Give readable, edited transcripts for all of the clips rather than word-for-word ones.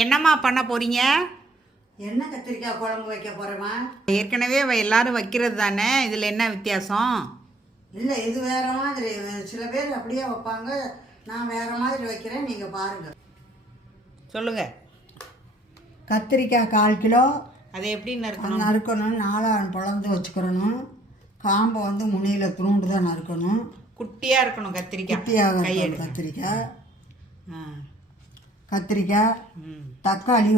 என்னம்மா பண்ண போறீங்க? என்ன கத்திரிக்காய் குழம்பு வைக்க போகிறேம்மா. ஏற்கனவே எல்லாரும் வைக்கிறது தானே, இதில் என்ன வித்தியாசம்? இல்லை, இது வேறு மாதிரி. சில பேர் அப்படியே வைப்பாங்க, நான் வேறு மாதிரி வைக்கிறேன், நீங்கள் பாருங்கள். சொல்லுங்க. கத்திரிக்காய் 1/4 கிலோ. அதை எப்படி நறுக்கணும்? நறுக்கணும், 4 பிளந்து வச்சுக்கிறணும். காம்பை வந்து முனியில் துருண்டு தான் நறுக்கணும். குட்டியாக இருக்கணும் கத்திரிக்காய். குட்டியாக கையெடு. கத்திரிக்காய். ம் கத்திரிக்காய், ம் தக்காளி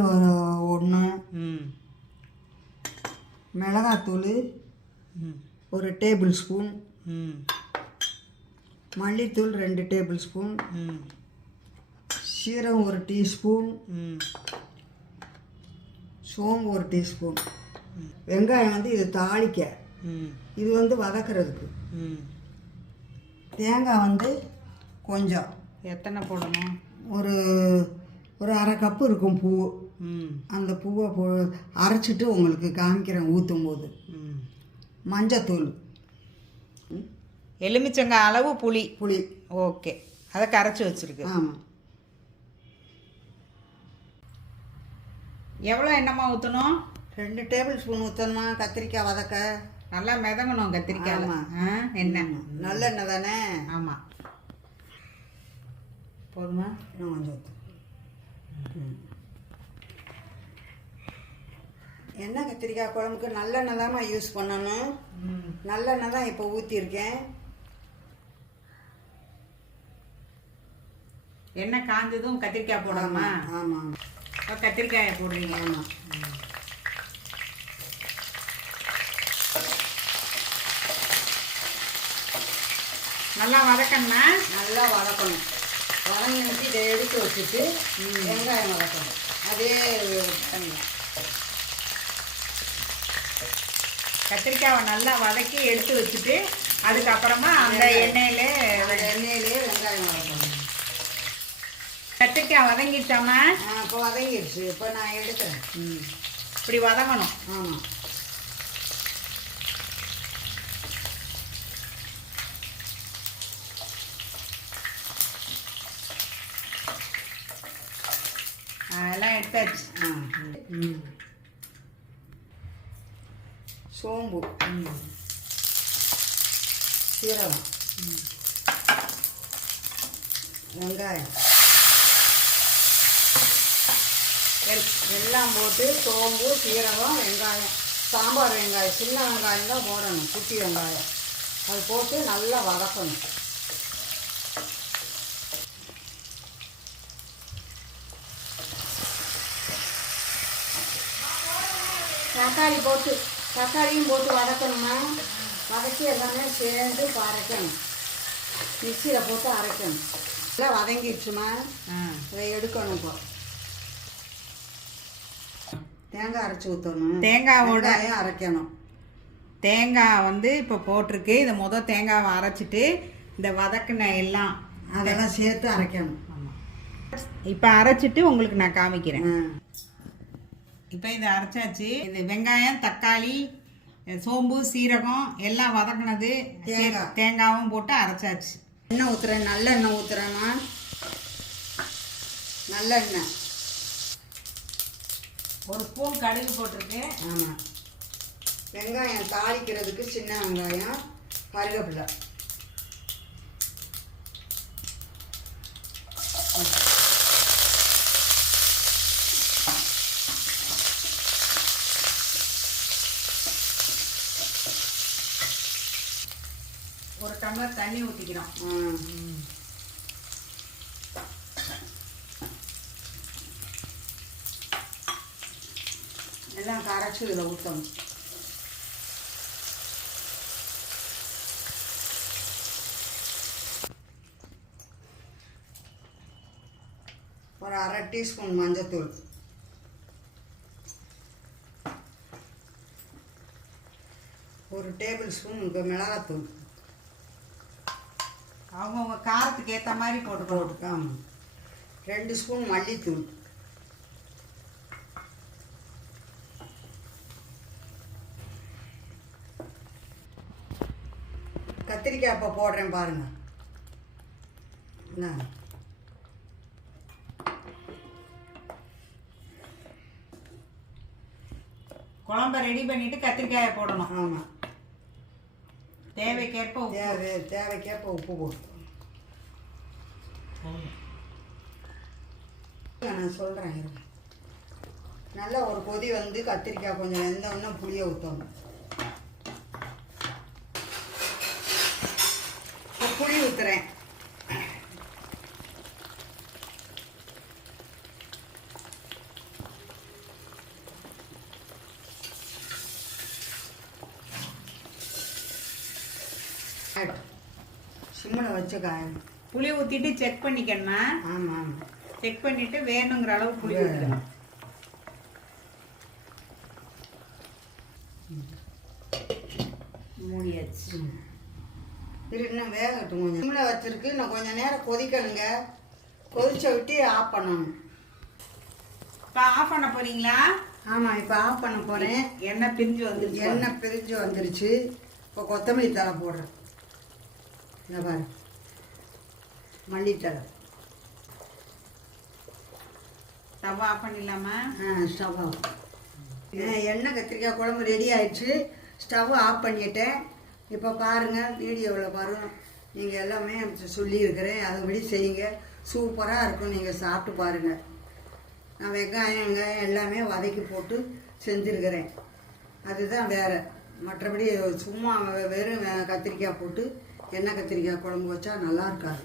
1, ம் மிளகாத்தூள் ம் 1 டேபிள் ஸ்பூன், ம் மல்லித்தூள் 2 டேபிள் ஸ்பூன், ம் சீரகம் 1 டீஸ்பூன், ம் சோம்பு 1 டீஸ்பூன். வெங்காயம் வந்து இது தாளிக்க, ம் இது வந்து வதக்கிறதுக்கு. ம் தேங்காய் வந்து கொஞ்சம், எத்தனை போடணும்? ஒரு 1/2 கப்பு இருக்கும் பூ. ம் அந்த பூவை அரைச்சிட்டு உங்களுக்கு காமிக்கிறேன் ஊற்றும் போது. ம் மஞ்சத்தூள், எலுமிச்சங்காய் அளவு புளி. புளி. ஓகே, அதை கரைச்சி வச்சுருக்கு. ஆமாம். எவ்வளோ எண்ணெய்மா ஊற்றணும்? 2 டேபிள் ஸ்பூன் ஊற்றணுமா கத்திரிக்காய் வதக்க. நல்லா மிதங்கணும் கத்திரிக்காய். ஆமாம். எண்ணெய் நல்லெண்ணெய் தானே? ஆமாம். போதுமா? இன்னும் கொஞ்சம் ஊற்று. எண்ணெய் கத்திரிக்காய் குழம்புக்கு நல்லெண்ணெய் தான்மா யூஸ் பண்ணணும். நல்லெண்ணெய் தான் இப்போ ஊற்றிருக்கேன். எண்ணெய் காஞ்சதும் கத்திரிக்காய் போடாமா? ஆமாம். கத்திரிக்காயை போடுறீங்க. ஆமாம். நல்லா வதக்கணுமா? நல்லா வதக்கணும். வதங்கிட்டு இதை எடுத்து வச்சுட்டு வெங்காயம் வதக்கணும். அதே கத்திரிக்காவை நல்லா வதக்கி எடுத்து வச்சுட்டு அதுக்கப்புறமா அந்த எண்ணெயிலே வெங்காயம் வதக்கணும். கத்திரிக்காய் வதங்கிட்டாமா? இப்போ வதங்கிடுச்சு. இப்போ நான் எடுக்கிறேன். இப்படி வதங்கணும். ஆமாம். அதெல்லாம் எடுத்தாச்சு. சோம்பு, சீரகம், வெங்காயம் எல்லாம் போட்டு, சோம்பு, சீரகம், வெங்காயம், சாம்பார் வெங்காயம், சின்ன வெங்காயம் தான் போடணும், குட்டி வெங்காயம். அது போட்டு நல்லா வதக்கணும். தக்காளியும் போட்டு வதக்கணுமா. வதக்கி எல்லாமே சேர்ந்து அரைக்கணும். மிக்சியில் போட்டு அரைக்கணும். எல்லாம் வதங்கிடுச்சுமா. இதை எடுக்கணும். இப்போ தேங்காய் அரைச்சி ஊற்றணும். தேங்காவோட அரைக்கணும். தேங்காய் வந்து இப்போ போட்டிருக்கு. இதை தேங்காவை அரைச்சிட்டு இந்த வதக்கின எல்லாம் அதெல்லாம் சேர்த்து அரைக்கணும். ஆமாம். இப்போ அரைச்சிட்டு உங்களுக்கு நான் காமிக்கிறேன். இப்போ இதை அரைச்சாச்சு. இந்த வெங்காயம், தக்காளி, சோம்பு, சீரகம் எல்லாம் வதக்கினது, தேங்காயும் போட்டு அரைச்சாச்சு. எண்ணெய் ஊற்றுறேன். நல்லெண்ணெய் ஊற்றுறேம்மா. நல்லெண்ணெய் 1 ஸ்பூன் கடுகு போட்டிருக்கேன். ஆமாம். வெங்காயம் தாளிக்கிறதுக்கு சின்ன வெங்காயம், கருவேப்பிலை. ஒரு டம்ளர் தண்ணி ஊற்றிக்கிறோம். எல்லாம் கரைச்சி இதில் ஊற்றணும். ஒரு 1/2 டீஸ்பூன் மஞ்சத்தூள், ஒரு டேபிள் ஸ்பூன் மிளகாத்தூள். அவங்கவுங்க காரத்துக்கு ஏற்ற மாதிரி போட்டுக்கலாம். 2 ஸ்பூன் மல்லித்தூள், கத்திரிக்காய் இப்போ போடுறேன் பாருங்கள். என்ன குழம்ப ரெடி பண்ணிட்டு கத்திரிக்காயை போடணும். ஆமாம், தேவைக்கேற்ப உப்பு. தேவைக்கேற்ப உப்பு போட்டு நான் சொல்கிறேன். நல்லா ஒரு கொதி வந்து கத்திரிக்காய் கொஞ்சம் வெந்தோடனே புளியை ஊற்றணும். புளி ஊற்றுறேன். சிம்மில் வச்சு காயம். புளி ஊற்றிட்டு செக் பண்ணிக்கணுமா? ஆமாம் ஆமாம், செக் பண்ணிட்டு வேணுங்கிற அளவு புளி ஊற்றணும். மூடியாச்சு. இன்னும் வேகட்டும். கொஞ்சம் சிம்மில் வச்சுருக்கு. இன்னும் கொஞ்சம் நேரம் கொதிக்கணுங்க. கொதிச்ச விட்டு ஆஃப் பண்ணணும். இப்போ ஆஃப் பண்ண போறீங்களா? ஆமாம், இப்போ ஆஃப் பண்ண போகிறேன். எண்ணெய் பிரிஞ்சு வந்துருச்சு. எண்ணெய் பிரிஞ்சு வந்துருச்சு. இப்போ கொத்தமல்லி தழை போடுறேன். இந்த பாரு, மல்லித்தழை. ஸ்டவ் ஆஃப் பண்ணிடலாமா? Stove off. எண்ணெய் கத்திரிக்காய் குழம்பு ரெடி ஆயிடுச்சு. ஸ்டவ் ஆஃப் பண்ணிட்டேன். இப்போ பாருங்கள், வீடியோவில் வரும். நீங்கள் எல்லாமே சொல்லியிருக்கிறேன், அதுபடி செய்யுங்க. சூப்பராக இருக்கும். நீங்கள் சாப்பிட்டு பாருங்கள். நான் வெங்காயம் எல்லாமே வதக்கி போட்டு செஞ்சுருக்கிறேன். அதுதான் வேறு. மற்றபடி சும்மா வெறும் கத்திரிக்காய் போட்டு எண்ணெய் கத்திரிக்காய் குழம்பு வச்சா நல்லா இருக்காது.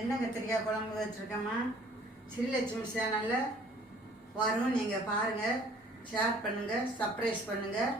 எண்ணெய் கத்திரிக்காய் குழம்பு வச்சுருக்கேம்மா. ஸ்ரீலட்சுமி சேனலில் வரும். நீங்கள் பாருங்கள், ஷேர் பண்ணுங்கள், சப்ஸ்கிரைப் பண்ணுங்கள்.